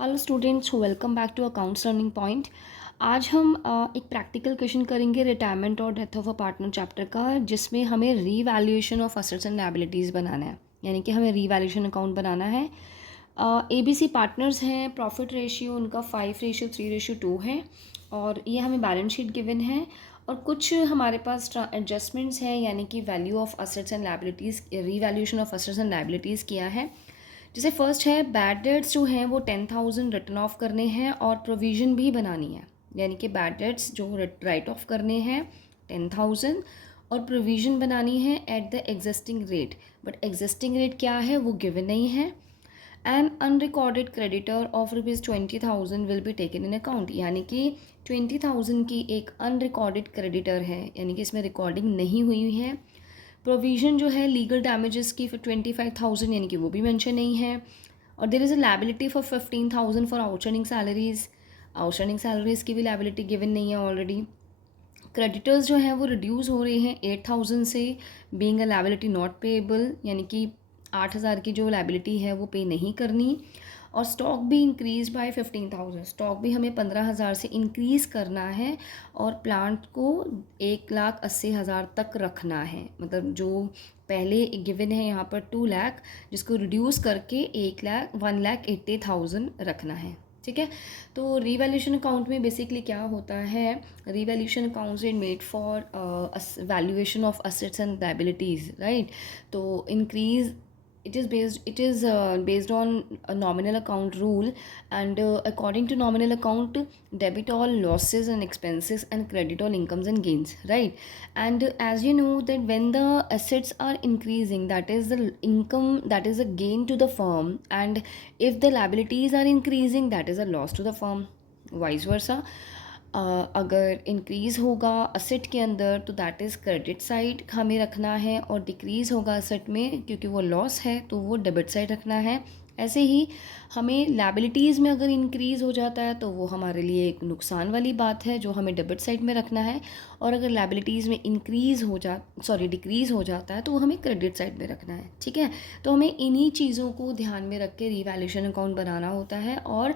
Hello students, welcome back to accounts learning point. आज हम एक प्रैक्टिकल क्वेश्चन करेंगे रिटायरमेंट और death of a partner chapter का, जिसमें हमें revaluation of assets and liabilities बनाना है। यानी कि हमें रीवैल्यूएशन अकाउंट बनाना है। ABC पार्टनर्स हैं, प्रॉफिट रेशियो उनका 5:3:2 है और ये हमें बैलेंस शीट गिवन है। और कुछ हमारे पास एडजस्टमेंट्स हैं, यानी कि value of assets and liabilities, revaluation of assets and liabilities किया है। जैसे फर्स्ट है, बैड डेट्स जो हैं वो 10,000 रिटर्न ऑफ करने हैं और प्रोविज़न भी बनानी है। यानी कि बैड डेट्स जो राइट ऑफ करने हैं 10,000 और प्रोविज़न बनानी है at the existing rate. But existing rate क्या है वो गिवन नहीं है। An unrecorded creditor of ₹20,000 will be taken in account. यानी कि 20,000 की एक अनरिकॉर्डेड क्रेडिटर है, यानी कि इसमें रिकॉर्डिंग नहीं हुई है। प्रोविज़न जो है लीगल डैमेजेस की फिर 25,000, यानी कि वो भी मेंशन नहीं है। और there is a liability for 15,000 for outstanding salaries. Outstanding salaries की भी लायबिलिटी गिवन नहीं है ऑलरेडी। क्रेडिटर्स जो हैं वो रिड्यूस हो रहे हैं 8,000 से, being a liability not payable, यानी कि 8,000 की जो लायबिलिटी है वो पे नहीं करनी। और स्टॉक भी इंक्रीज बाय 15,000, स्टॉक भी हमें 15,000 से इंक्रीज़ करना है और प्लांट को 1,80,000 तक रखना है। मतलब जो पहले गिवन है यहाँ पर 2 लाख, जिसको रिड्यूस करके 1,80,000 रखना है। ठीक है। तो रीवैल्यूएशन अकाउंट में बेसिकली क्या होता है, revaluation accounts is made for valuation of assets and liabilities, right. तो increase it is based on a nominal account rule, and according to nominal account, debit all losses and expenses and credit all incomes and gains, right. And as you know that when the assets are increasing, that is the income, that is a gain to the firm, and if the liabilities are increasing, that is a loss to the firm, vice versa. अगर increase होगा asset के अंदर तो that is credit side हमें रखना है, और decrease होगा असेट में क्योंकि वो लॉस है तो वो डेबिट साइड रखना है। ऐसे ही हमें लायबिलिटीज़ में अगर इंक्रीज़ हो जाता है तो वो हमारे लिए एक नुकसान वाली बात है जो हमें डेबिट साइड में रखना है। और अगर लायबिलिटीज़ में डिक्रीज़ हो जाता है तो वो हमें क्रेडिट साइड में रखना है। ठीक है। तो हमें इन्हीं चीज़ों को ध्यान में रख के रीवैल्यूएशन अकाउंट बनाना होता है, और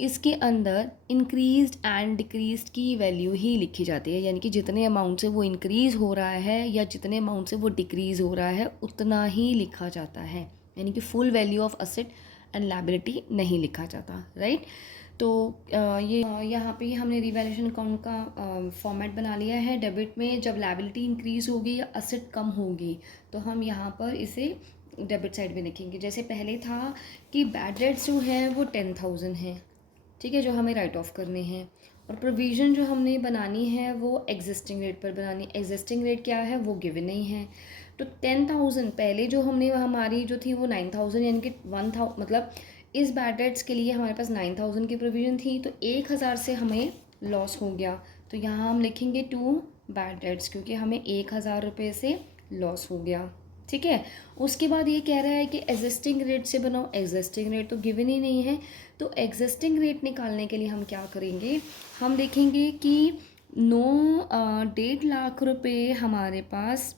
इसके अंदर इंक्रीज्ड एंड डिक्रीज्ड की वैल्यू ही लिखी जाती है। यानी कि जितने अमाउंट से वो इंक्रीज़ हो रहा है या जितने अमाउंट से वो डिक्रीज़ हो रहा है उतना ही लिखा जाता है। यानी कि full value of asset and liability नहीं लिखा जाता, राइट। तो ये यहाँ पे हमने रिवैल्यूएशन अकाउंट का फॉर्मेट बना लिया है। डेबिट में जब लायबिलिटी इंक्रीज़ होगी या असेट कम होगी तो हम यहाँ पर इसे डेबिट साइड में लिखेंगे। जैसे पहले था कि बैड डेट्स जो है वो 10,000 है, ठीक है, जो हमें राइट ऑफ करने हैं। और प्रोविज़न जो हमने बनानी है वो एग्जिस्टिंग रेट पर बनानी। एग्जिस्टिंग रेट क्या है वो गिवन नहीं है। तो 10,000 पहले जो हमने हमारी जो थी वो 9,000, यानी कि 1,000, मतलब इस बैड डेट्स के लिए हमारे पास 9,000 की प्रोविज़न थी तो 1,000 से हमें लॉस हो गया। तो यहाँ हम लिखेंगे 2 बैड डेट्स, क्योंकि हमें 1,000 रुपये से लॉस हो गया। ठीक है। उसके बाद ये कह रहा है कि एग्जिस्टिंग रेट से बनाओ। एग्जिस्टिंग रेट तो गिवन ही नहीं है। तो एग्जिस्टिंग रेट निकालने के लिए हम क्या करेंगे, हम देखेंगे कि 1.5 लाख हमारे पास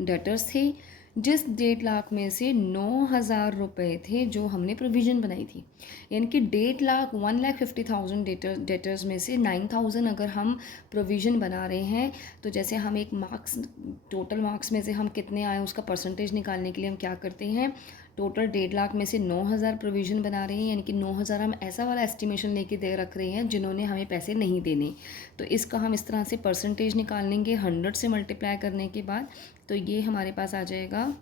डेटर्स थे, जिस 1.5 लाख में से 9,000 रुपये थे जो हमने प्रोविज़न बनाई थी। यानी कि 1,50,000 डेटर्स में से 9,000 अगर हम प्रोविज़न बना रहे हैं, तो जैसे हम एक मार्क्स, टोटल मार्क्स में से हम कितने आए उसका परसेंटेज निकालने के लिए हम क्या करते हैं, टोटल 1.5 लाख में से 9,000 प्रोविज़न बना रहे हैं, यानी कि 9,000 हम ऐसा वाला एस्टिमेशन लेके दे रख रहे हैं जिन्होंने हमें पैसे नहीं देने। तो इसका हम इस तरह से परसेंटेज निकाल लेंगे 100 से मल्टीप्लाई करने के बाद, तो ये हमारे पास आ जाएगा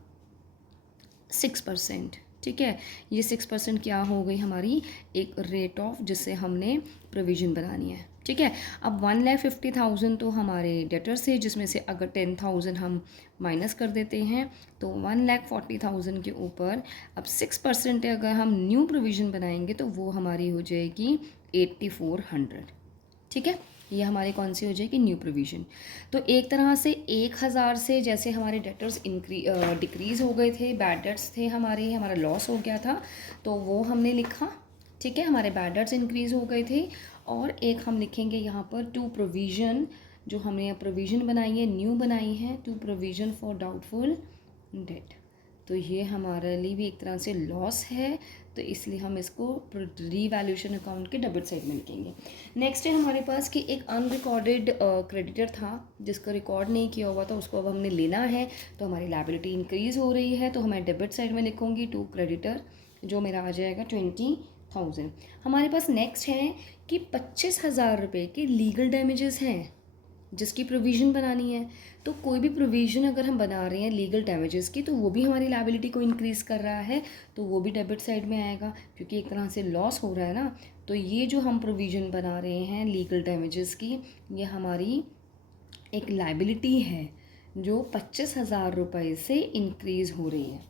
6%। ठीक है। ये 6% क्या हो गई, हमारी एक रेट ऑफ जिससे हमने प्रोविज़न बनानी है। ठीक है। अब 1,50,000 तो हमारे डेटर्स थे, जिसमें से अगर 10,000 हम माइनस कर देते हैं तो 1,40,000 के ऊपर अब 6% अगर हम न्यू प्रोविज़न बनाएंगे तो वो हमारी हो जाएगी 8,400। ठीक है। ये हमारे कौन सी हो जाएगी, न्यू प्रोविज़न। तो एक तरह से 1,000 से जैसे हमारे डेटर्स डिक्रीज़ हो गए थे, बैड डेट्स थे हमारे, हमारा लॉस हो गया था तो वो हमने लिखा। ठीक है। हमारे बैड डेट्स इंक्रीज़ हो गए थे। और एक हम लिखेंगे यहाँ पर टू प्रोविज़न, जो हमने प्रोविज़न बनाई है, न्यू बनाई है, to provision for doubtful debt. तो ये हमारे लिए भी एक तरह से लॉस है, तो इसलिए हम इसको रीवैल्यूएशन अकाउंट के डेबिट साइड में लिखेंगे। नेक्स्ट है हमारे पास कि एक अनरिकॉर्डेड क्रेडिटर था जिसका रिकॉर्ड नहीं किया हुआ था, उसको अब हमने लेना है, तो हमारी लायबिलिटी इंक्रीज़ हो रही है, तो मैं डेबिट साइड में लिखूँगी टू क्रेडिटर, जो मेरा आ जाएगा 20,000। हमारे पास नेक्स्ट है कि 25,000 रुपये के लीगल डैमेजेस हैं जिसकी प्रोविज़न बनानी है। तो कोई भी प्रोविज़न अगर हम बना रहे हैं लीगल डैमेजेस की, तो वो भी हमारी लायबिलिटी को इंक्रीज़ कर रहा है, तो वो भी डेबिट साइड में आएगा, क्योंकि एक तरह से लॉस हो रहा है ना। तो ये जो हम प्रोविज़न बना रहे हैं लीगल डैमेजेस की, ये हमारी एक लायबिलिटी है जो 25,000 रुपये से इंक्रीज़ हो रही है।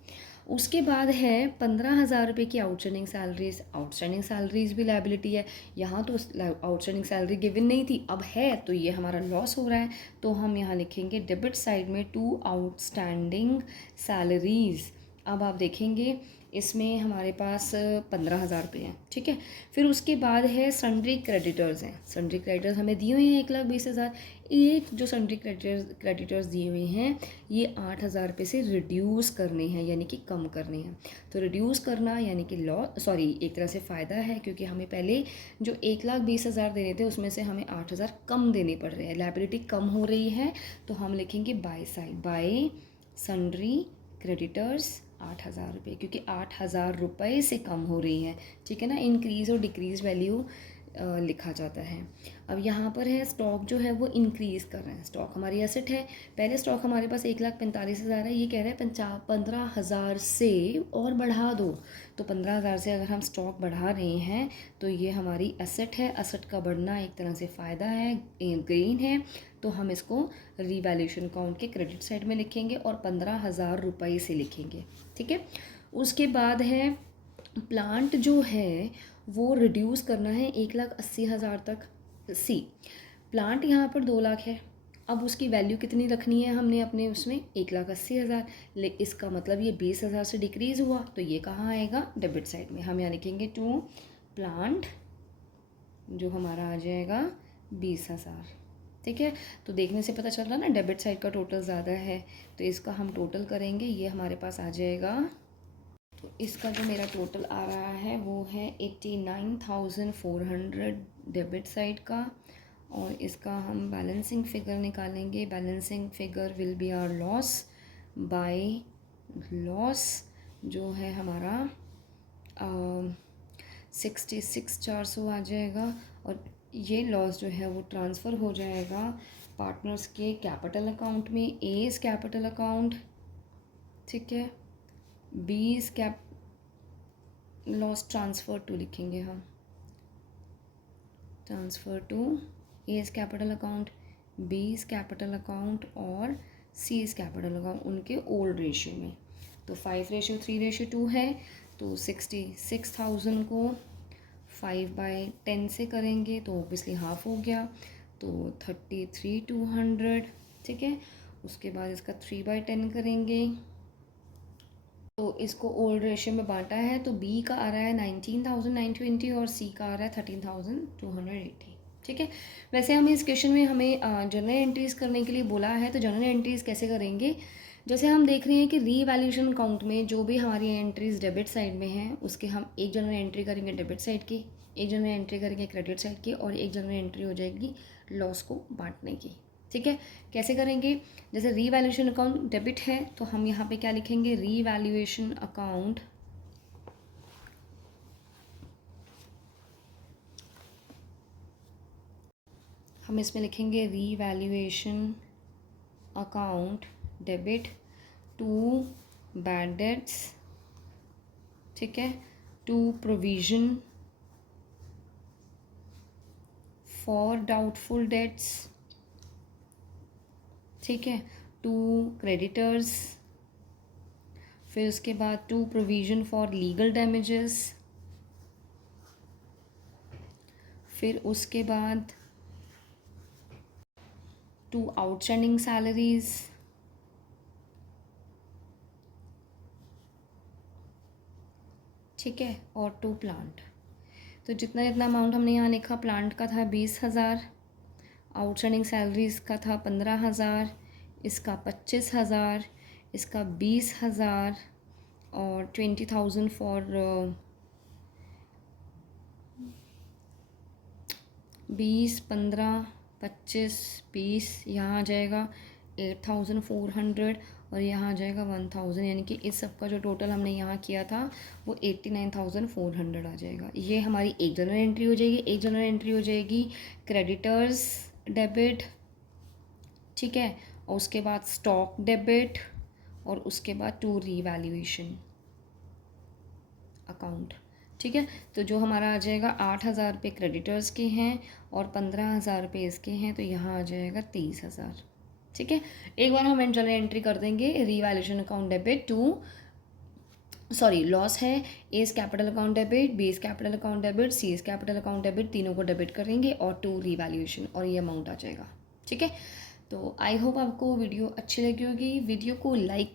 उसके बाद है 15,000 रुपये की आउटस्टैंडिंग सैलरीज। आउटस्टैंडिंग सैलरीज भी लायबिलिटी है, यहाँ तो आउटस्टैंडिंग सैलरी गिवन नहीं थी, अब है, तो ये हमारा लॉस हो रहा है, तो हम यहाँ लिखेंगे डेबिट साइड में टू आउटस्टैंडिंग सैलरीज। अब आप देखेंगे इसमें हमारे पास 15,000 रुपये हैं, ठीक है। फिर उसके बाद है सन्ड्री क्रेडिटर्स हैं। सन्ड्री क्रेडिटर्स हमें दिए हुए हैं 1,20,000। ये जो सन्ड्री क्रेडिटर्स दिए हुए हैं, ये 8,000 रुपये से रिड्यूस करने हैं, यानी कि कम करने हैं। तो रिड्यूस करना यानी कि एक तरह से फ़ायदा है, क्योंकि हमें पहले जो 1,20,000 देने थे उसमें से हमें 8,000 कम देने पड़ रहे हैं, लायबिलिटी कम हो रही है, तो हम लिखेंगे by side, bye sundry creditors 8,000 रुपये, क्योंकि 8,000 रुपये से कम हो रही हैं, ठीक है ना। इंक्रीज़ और डिक्रीज़ वैल्यू लिखा जाता है। अब यहाँ पर है स्टॉक जो है वो इंक्रीज़ कर रहे हैं, स्टॉक हमारी एसेट है, पहले स्टॉक हमारे पास 1,45,000 है, ये कह रहे हैं 15,000 से और बढ़ा दो। तो 15,000 से अगर हम स्टॉक बढ़ा रहे हैं तो ये हमारी एसेट है, एसेट का बढ़ना एक तरह से फ़ायदा है, गेन है, तो हम इसको रीवैल्यूएशन अकाउंट के क्रेडिट साइड में लिखेंगे और 15,000 रुपये से लिखेंगे, ठीक है। उसके बाद है प्लांट जो है वो रिड्यूस करना है 1,80,000 तक। सी प्लांट यहाँ पर 2 लाख है, अब उसकी वैल्यू कितनी रखनी है हमने अपने उसमें 1,80,000, इसका मतलब ये 20,000 से डिक्रीज़ हुआ, तो ये कहाँ आएगा डेबिट साइड में। हम यहाँ लिखेंगे टू प्लांट, जो हमारा आ जाएगा 20,000, ठीक है। तो देखने से पता चल रहा है ना डेबिट साइड का टोटल ज़्यादा है, तो इसका हम टोटल करेंगे, ये हमारे पास आ जाएगा। तो इसका जो मेरा टोटल आ रहा है वो है 89,400 डेबिट साइड का, और इसका हम बैलेंसिंग फ़िगर निकालेंगे। Balancing figure will be our loss, by loss जो है हमारा 66,400 आ जाएगा, और ये लॉस जो है वो ट्रांसफ़र हो जाएगा पार्टनर्स के कैपिटल अकाउंट में, एज कैपिटल अकाउंट, ठीक है। B's cap loss transfer to लिखेंगे हम, transfer to A's capital account, B's capital account और सीज कैपिटल अकाउंट, उनके ओल्ड रेशियो में। तो 5:3:2 है, तो 66,000 को 5/10 से करेंगे तो ऑब्वियसली हाफ हो गया, तो 33,200, ठीक है। उसके बाद इसका 3/10 करेंगे, तो इसको ओल्ड रेशियो में बांटा है, तो बी का आ रहा है 19,920 और सी का आ रहा है 13,280, ठीक है। वैसे हमें इस क्वेश्चन में हमें जर्नल एंट्रीज़ करने के लिए बोला है, तो जर्नल एंट्रीज़ कैसे करेंगे, जैसे हम देख रहे हैं कि रीवैल्यूएशन अकाउंट में जो भी हमारी एंट्रीज़ डेबिट साइड में हैं उसके हम एक जर्नल एंट्री करेंगे डेबिट साइड की, एक जर्नल एंट्री करेंगे क्रेडिट साइड की, और एक जर्नल एंट्री हो जाएगी लॉस को बांटने की, ठीक है। कैसे करेंगे, जैसे रीवैल्यूएशन अकाउंट डेबिट है, तो हम यहाँ पे क्या लिखेंगे, रीवैल्यूएशन अकाउंट हम इसमें लिखेंगे revaluation account debit to bad debts, ठीक है, to provision for doubtful debts, ठीक है, टू क्रेडिटर्स, फिर उसके बाद to provision for legal damages, फिर उसके बाद टू आउटस्टैंडिंग सैलरीज, ठीक है, और टू प्लांट। तो जितना जितना अमाउंट हमने यहाँ लिखा, प्लांट का था 20,000, आउटस्टैंडिंग सैलरीज का था 15,000, इसका 25,000, इसका 20,000, और 20,000 फॉर 20, 15, 25, 20 यहाँ आ जाएगा 8,400 और यहाँ आ जाएगा 1,000, यानी कि इस सब का जो टोटल हमने यहाँ किया था वो 89,400 आ जाएगा। ये हमारी एक जनरल एंट्री हो जाएगी। एक जनरल एंट्री हो जाएगी क्रेडिटर्स डेबिट, ठीक है, और उसके बाद स्टॉक डेबिट और उसके बाद टू रीवैल्यूएशन अकाउंट, ठीक है। तो जो हमारा आ जाएगा 8,000 रुपये क्रेडिटर्स के हैं और 15,000 रुपये इसके हैं, तो यहाँ आ जाएगा 23,000, ठीक है। एक बार हम जनरल एंट्री कर देंगे, revaluation account debit to, sorry loss है, A is capital account debit, B is capital account debit, C is capital account debit, तीनों को डेबिट करेंगे और टू रीवैल्यूएशन और ये अमाउंट आ जाएगा, ठीक है। तो आई होप आपको वीडियो अच्छी लगी होगी। वीडियो को लाइक